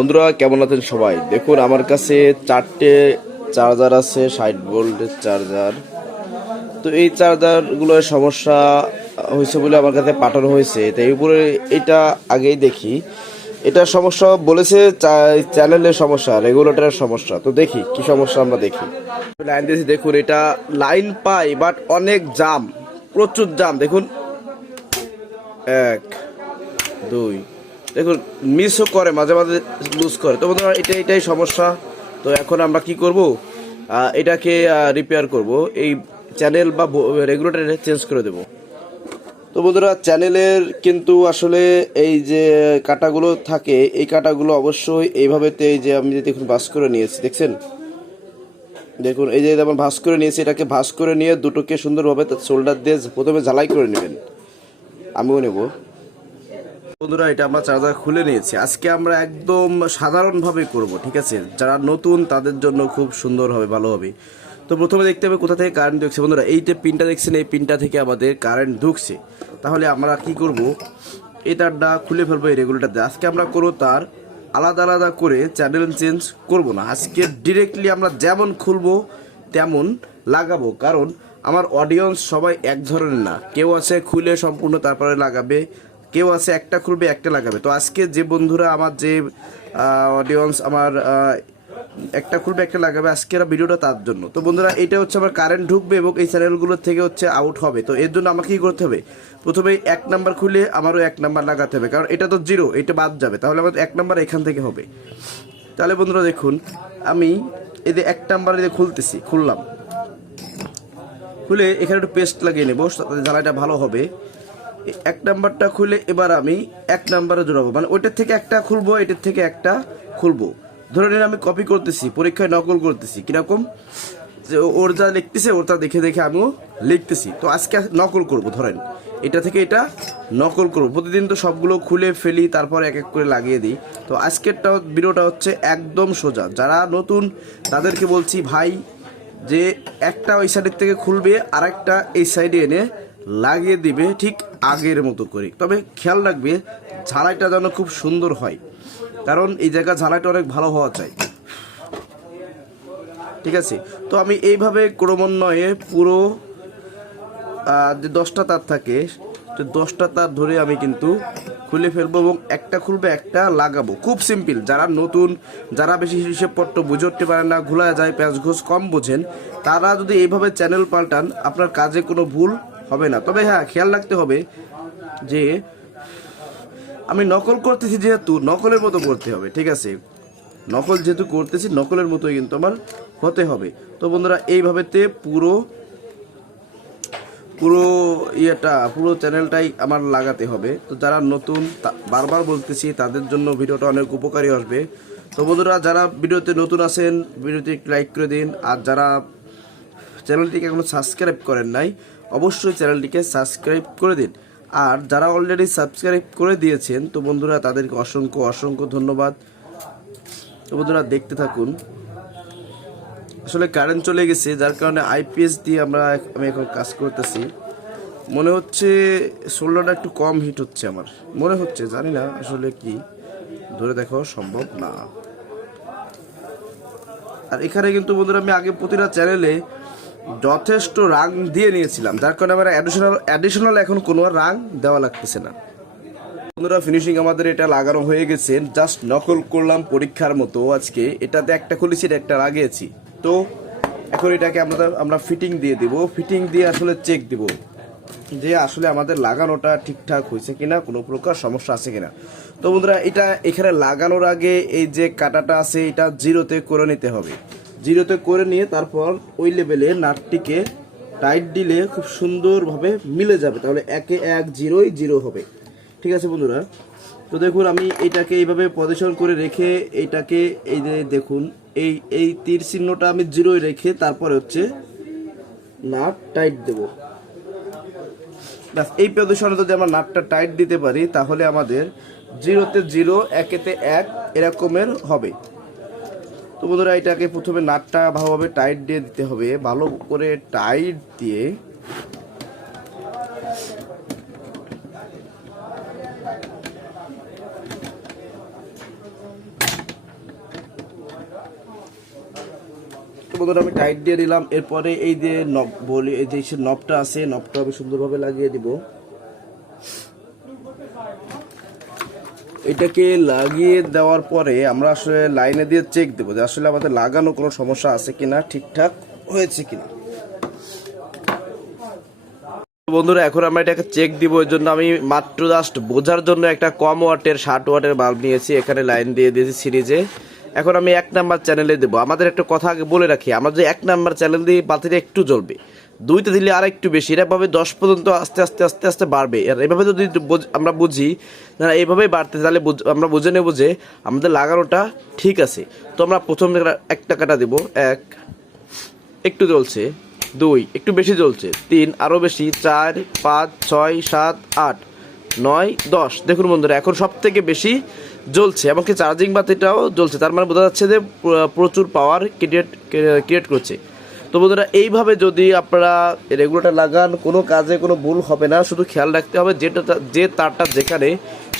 বন্ধুরা কেমন আছেন সবাই? দেখুন আমার কাছে 4টে চার্জার আছে, 60 ভোল্টের চার্জার। তো এই চার্জারগুলোর সমস্যা হয়েছে বলে আমার কাছে পাঠানো হয়েছে। তো এই উপরে এটা আগেই দেখি, এটা সমস্যা বলেছে চ্যানেলের সমস্যা, রেগুলেটরের সমস্যা। তো দেখি কি সমস্যা, আমরা দেখি। লাইন দিয়েছি, দেখুন এটা লাইন পাই বাট অনেক জাম, প্রচুর জাম। দেখুন 1 2, দেখুন মিসও করে, মাঝে মাঝে লুজ করে। তো বন্ধুরা এটাই সমস্যা। তো এখন আমরা কি করব, এটাকে রিপেয়ার করব, এই চ্যানেল বা রেগুলেটরে চেঞ্জ করে দেব। তো বন্ধুরা চ্যানেলের কিন্তু আসলে এই যে কাটাগুলো থাকে, এই কাটাগুলো অবশ্যই এইভাবেতে, এই যে আমি দেখুন ভাঁজ করে নিয়েছি, দেখছেন? দেখুন এই যে যেমন ভাঁজ করে নিয়েছি, এটাকে ভাঁজ করে নিয়ে দুটোকে সুন্দরভাবে শোল্ডার দিয়ে প্রথমে ঝালাই করে নেবেন। আমিও নেব। বন্ধুরা এটা আমরা চার্জার খুলে নিয়েছি। আজকে আমরা একদম সাধারণভাবে করব, ঠিক আছে? যারা নতুন তাদের জন্য খুব সুন্দর হবে, ভালো হবে। তো প্রথমে দেখতে হবে কোথা থেকে কারেন্ট ঢুকছে। বন্ধুরা এই যে পিনটা দেখছেন, এই পিনটা থেকে আমাদের কারেন্ট ঢুকছে। তাহলে আমরা কি করব, এই তারটা খুলে ফেলবো এই রেগুলেটর দিয়ে। আজকে আমরা কোনো তার আলাদা আলাদা করে চ্যানেল চেঞ্জ করব না। আজকে ডিরেক্টলি আমরা যেমন খুলবো তেমন লাগাবো, কারণ আমার অডিয়েন্স সবাই এক ধরনের না। কেউ আছে খুলে সম্পূর্ণ তারপরে লাগাবে, কেউ আছে একটা খুলবে একটা লাগাবে। তো আজকে যে বন্ধুরা আমার যে অডিয়েন্স আমার একটা খুলবে একটা লাগাবে, আজকের ভিডিওটা তার জন্য। তো বন্ধুরা এটা হচ্ছে আমার কারেন্ট ঢুকবে এবং এই চ্যানেলগুলোর থেকে হচ্ছে আউট হবে। তো এর জন্য আমাকে কী করতে হবে, প্রথমে 1 নাম্বার খুলে আমারও 1 নাম্বার লাগাতে হবে, কারণ এটা তো 0, এটা বাদ যাবে। তাহলে আমার 1 নাম্বার এখান থেকে হবে। তাহলে বন্ধুরা দেখুন আমি এই যে 1 নাম্বার খুললাম, খুলে এখানে একটু পেস্ট লাগিয়ে নেবো, জ্বালাইটা ভালো হবে। 1 নাম্বারটা খুলে এবার আমি 1 নাম্বারে জোড়াবো, মানে ওইটার থেকে একটা খুলবো, এটার থেকে একটা খুলবো। ধরে নিন আমি কপি করতেছি, পরীক্ষায় নকল করতেছি। কিরকম, যে ওর যা লিখতেছে ওটা দেখে দেখে আমিও লিখতেছি। তো আজকে নকল করব, ধরেন এটা থেকে এটা নকল করব। প্রতিদিন তো সবগুলো খুলে ফেলি, তারপর এক এক করে লাগিয়ে দিই। তো আজকেরটা ভিডিওটা হচ্ছে একদম সোজা। যারা নতুন তাদেরকে বলছি, ভাই যে একটা ওই সাইডের থেকে খুলবে আর একটা এই সাইডে এনে লাগিয়ে দিবে, ঠিক আগের মতো করে। তবে খেয়াল রাখবে ঝালাইটা যেন খুব সুন্দর হয়, কারণ এই জায়গা ঝালাইটা অনেক ভালো হওয়া চাই, ঠিক আছে? তো আমি এইভাবে ক্রমান্বয়ে পুরো যে 10টা তার থাকে, তো 10টা তার ধরে আমি কিন্তু খুলে ফেলবো এবং একটা খুলবে একটা লাগাবো। খুব সিম্পল। যারা নতুন, যারা বেশি হিসেবপত্র বুঝতে পারেন না, ঘোলা যায়, প্যাঁচ ঘোষ কম বোঝেন, তারা যদি এইভাবে চ্যানেল পাল্টান আপনার কাজে কোনো ভুল হবে না। তবে হ্যাঁ, খেয়াল রাখতে হবে যে আমি নকল করতেছি, যেহেতু নকলের মতো করতে হবে, ঠিক আছে? নকল যেহেতু করতেছি, নকলের মতোই কিন্তু আমার হতে হবে। তো বন্ধুরা এইভাবেতে পুরো পুরো চ্যানেলটাই আমার লাগাতে হবে। তো যারা নতুন, বারবার বলতেছি, তাদের জন্য ভিডিওটা অনেক উপকারী আসবে। তো বন্ধুরা যারা ভিডিওতে নতুন আছেন, ভিডিওতে একটু লাইক করে দিন। আর যারা চ্যানেলটিকে এখনো সাবস্ক্রাইব করেন নাই, অবশ্যই চ্যানেলটিকে সাবস্ক্রাইব করে দিন। আর যারা অলরেডি সাবস্ক্রাইব করে দিয়েছেন, তো বন্ধুরা তাদেরকে অসংখ্য অসংখ্য ধন্যবাদ। তো বন্ধুরা দেখতে থাকুন। আসলে কারেন্ট চলে গেছে, যার কারণে আইপিএস দিয়ে আমি এখন কাজ করতেছি। মনে হচ্ছে সোল্ডারটা একটু কম হিট হচ্ছে, আমার মনে হচ্ছে, জানি না আসলে কি, ধরে দেখো সম্ভব না। আর এখানে কিন্তু বন্ধুরা আমি আগে প্রতিটা চ্যানেলে যথেষ্ট রাং দিয়ে নিয়েছিলাম, যার কারণে আমার অ্যাডিশনাল এখন কোনো রাং দেওয়া লাগতেছে না। বন্ধুরা ফিনিশিং আমাদের এটা লাগানো হয়ে গেছে, জাস্ট নকল করলাম পরীক্ষার মতো। আজকে এটাতে একটা খুলেছি, একটা লাগিয়েছি। তো এখন এটাকে আমরা ফিটিং দিয়ে দিব। ফিটিং দিয়ে আসলে চেক দিব যে আসলে আমাদের লাগানোটা ঠিকঠাক হয়েছে কিনা, কোনো প্রকার সমস্যা আছে কিনা। তো বন্ধুরা এটা এখানে লাগানোর আগে এই যে কাটাটা আছে, এটা 0-তে করে নিতে হবে। 0-তে করে নিয়ে তারপর ওই লেভেলে নাটটিকে টাইট দিলে খুব সুন্দরভাবে মিলে যাবে। তাহলে 1-এ 1, 0-ই 0 হবে, ঠিক আছে বন্ধুরা? তো দেখুন আমি এটাকে এইভাবে পজিশন করে রেখে, এইটাকে এই যে দেখুন এই তীর চিহ্নটা আমি 0-ই রেখে তারপরে হচ্ছে নাট টাইট দেব। ব্যাস, এই পজিশনে যদি আমরা নাটটা টাইট দিতে পারি, তাহলে আমাদের 0-তে 0, 1-এতে 1 এরকমের হবে। তো বন্ধুরা এটাকে প্রথমে নাটটা ভালোভাবে টাইট দিয়ে দিতে হবে। ভালো করে টাইট দিয়ে বন্ধুরা আমি টাইট দিয়ে দিলাম। এরপরে এই যে এই যে নবটা আছে, নবটা আমি সুন্দরভাবে লাগিয়ে দিব। এটাকে লাগিয়ে দেওয়ার পরে আমরা আসলে লাইনে দিয়ে চেক দেবো যে আসলে আমাদের লাগানো কোনো সমস্যা আছে কিনা, ঠিকঠাক হয়েছে কিনা। বন্ধুরা এখন আমরা এটাকে চেক দিব, এর জন্য আমি মাত্র জাস্ট বোঝার জন্য একটা কম ওয়াটের 60 ওয়াটের বাল্ব নিয়েছি, এখানে লাইন দিয়ে দিয়েছি সিরিজে। এখন আমি 1 নাম্বার চ্যানেলে দেবো। আমাদের একটা কথা আগে বলে রাখি, আমরা যে 1 নাম্বার চ্যানেল দিয়ে বাতিটা একটু জ্বলবে, 2তে দিলে আর একটু বেশি, এরভাবে 10 পর্যন্ত আস্তে আস্তে আস্তে আস্তে বাড়বে। আর এভাবে যদি আমরা বুঝি না এইভাবেই বাড়তে, তাহলে আমরা বুঝে নেব যে আমাদের লাগানোটা ঠিক আছে। তো আমরা প্রথমে একটা কাটা দেবো, 1 একটু জ্বলছে, 2 একটু বেশি জ্বলছে, 3 আরও বেশি, 4 5 6 7 8 9 10। দেখুন বন্ধুরা এখন সব থেকে বেশি জ্বলছে, এমনকি চার্জিং বাতিটাও জ্বলছে, তার মানে বোঝা যাচ্ছে যে প্রচুর পাওয়ার ক্রিয়েট করছে। তো বন্ধুরা এইভাবে যদি আপনারা রেগুলেটর লাগান, কোনো কাজে কোনো ভুল হবে না। শুধু খেয়াল রাখতে হবে যে তারটা যেখানে,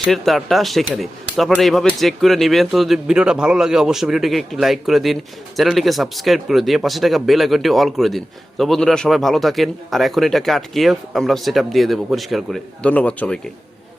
সে তারটা সেখানে। তো আপনারা এইভাবে চেক করে নেবেন। তো যদি ভিডিওটা ভালো লাগে অবশ্যই ভিডিওটিকে একটি লাইক করে দিন, চ্যানেলটিকে সাবস্ক্রাইব করে দিয়ে পাশে থাকা বেল আইকনটি অল করে দিন। তো বন্ধুরা সবাই ভালো থাকেন। আর এখন এটাকে আটকিয়ে আমরা সেট আপ দিয়ে দেবো পরিষ্কার করে। ধন্যবাদ সবাইকে।